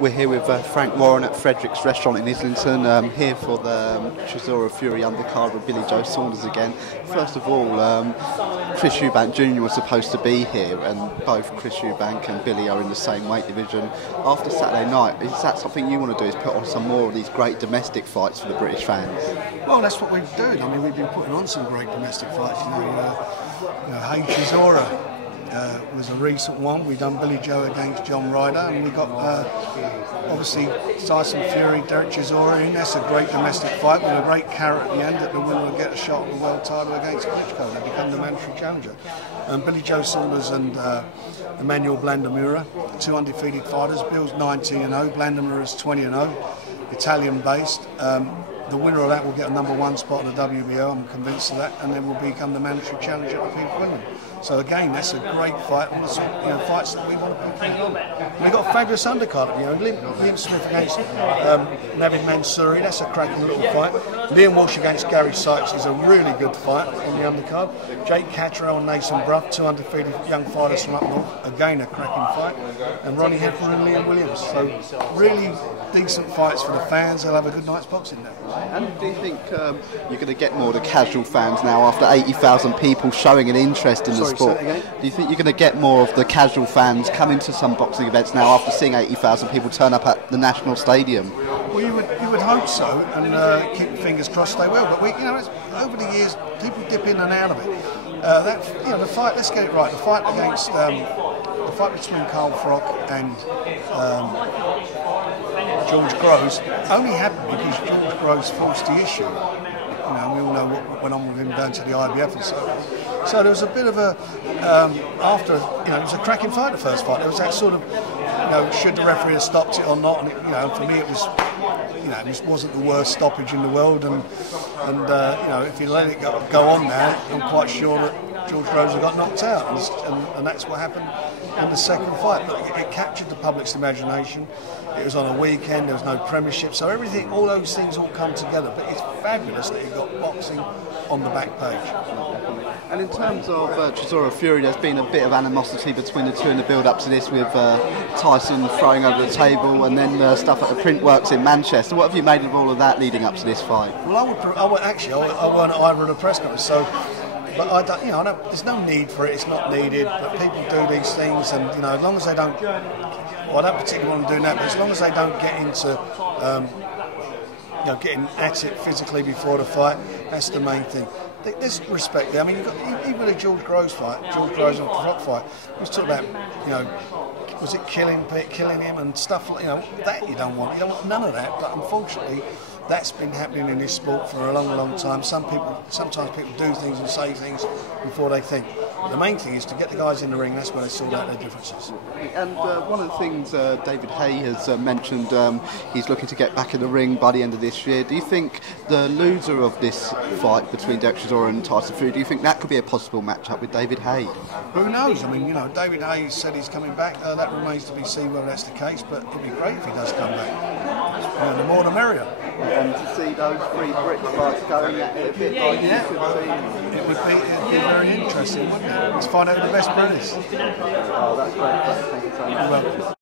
We're here with Frank Warren at Frederick's Restaurant in Islington, here for the Chisora Fury undercard with Billy Joe Saunders again. First of all, Chris Eubank Jr. was supposed to be here, and both Chris Eubank and Billy are in the same weight division. After Saturday night, is that something you want to do, is put on some more of these great domestic fights for the British fans? Well, that's what we've done. I mean, we've been putting on some great domestic fights. Hey Chisora was a recent one. We've done Billy Joe against John Ryder, and we got obviously Tyson Fury, Dereck Chisora in. That's a great domestic fight with a great carrot at the end that the winner will get a shot at the world title against Klitschko. They become the mandatory challenger. And Billy Joe Saunders and Emmanuel Blandamura, two undefeated fighters. Bill's 19-0, Blandamura's 20-0, Italian-based. The winner of that will get a #1 spot in the WBO, I'm convinced of that, and then will become the mandatory challenger at the Pink Women. So again, that's a great fight, one of the fights that we want to put on. And we've got a fabulous undercard, Liam Smith against Navid Mansouri, that's a cracking little fight. Liam Walsh against Gary Sykes is a really good fight on the undercard. Jake Catterall and Nathan Bruff, two undefeated young fighters from up north, again a cracking fight. And Ronnie Hepper and Liam Williams. So really decent fights for the fans. They'll have a good night's boxing now. And do you think you're going to get more of the casual fans now after 80,000 people showing an interest in the sport? Do you think you're going to get more of the casual fans coming to some boxing events now after seeing 80,000 people turn up at the National Stadium? Well, you would hope so, and keep your fingers crossed they will. But over the years, people dip in and out of it. The fight. Let's get it right. The fight against the fight between Carl Froch and George Groves only happened because George Groves forced the issue. We all know what went on with him going to the IBF and so on. So there was a bit of a it was a cracking fight. The first fight, there was that sort of, should the referee have stopped it or not? And for me, it was, this wasn't the worst stoppage in the world. And if you let it go on there, I'm quite sure that George Groves got knocked out, and that's what happened in the second fight. But it captured the public's imagination. It was on a weekend, there was no premiership, so all those things all come together. But it's fabulous that you've got boxing on the back page. And in terms of Chisora Fury, there's been a bit of animosity between the two in the build-up to this, with Tyson throwing over the table, and then stuff at the Printworks in Manchester. What have you made of all of that leading up to this fight? Well, I weren't at either of the press conferences, so. But I don't, there's no need for it. It's not needed. But people do these things, and as long as they don't. Well, I don't particularly want to do that, but as long as they don't get into, getting at it physically before the fight, that's the main thing. There's respect there. I mean, you've got, even a George Groves fight, George Groves and Froch fight. We was talking about, was it killing him and stuff like that you don't want. You don't want none of that. But unfortunately, that's been happening in this sport for a long, long time. Sometimes people do things and say things before they think. The main thing is to get the guys in the ring. That's where they sort out their differences. And one of the things David Hay has mentioned, he's looking to get back in the ring by the end of this year. Do you think the loser of this fight between Dereck Chisora and Tyson Fury, do you think that could be a possible matchup with David Hay? Who knows? I mean, David Hay said he's coming back. That remains to be seen whether that's the case. But it'd be great if he does come back. The more the merrier. And to see those three British fights going at it a bit like you could see. It would be very interesting, wouldn't it? Let's find out who the best British. Oh, that's great. Thank you so much. You're welcome.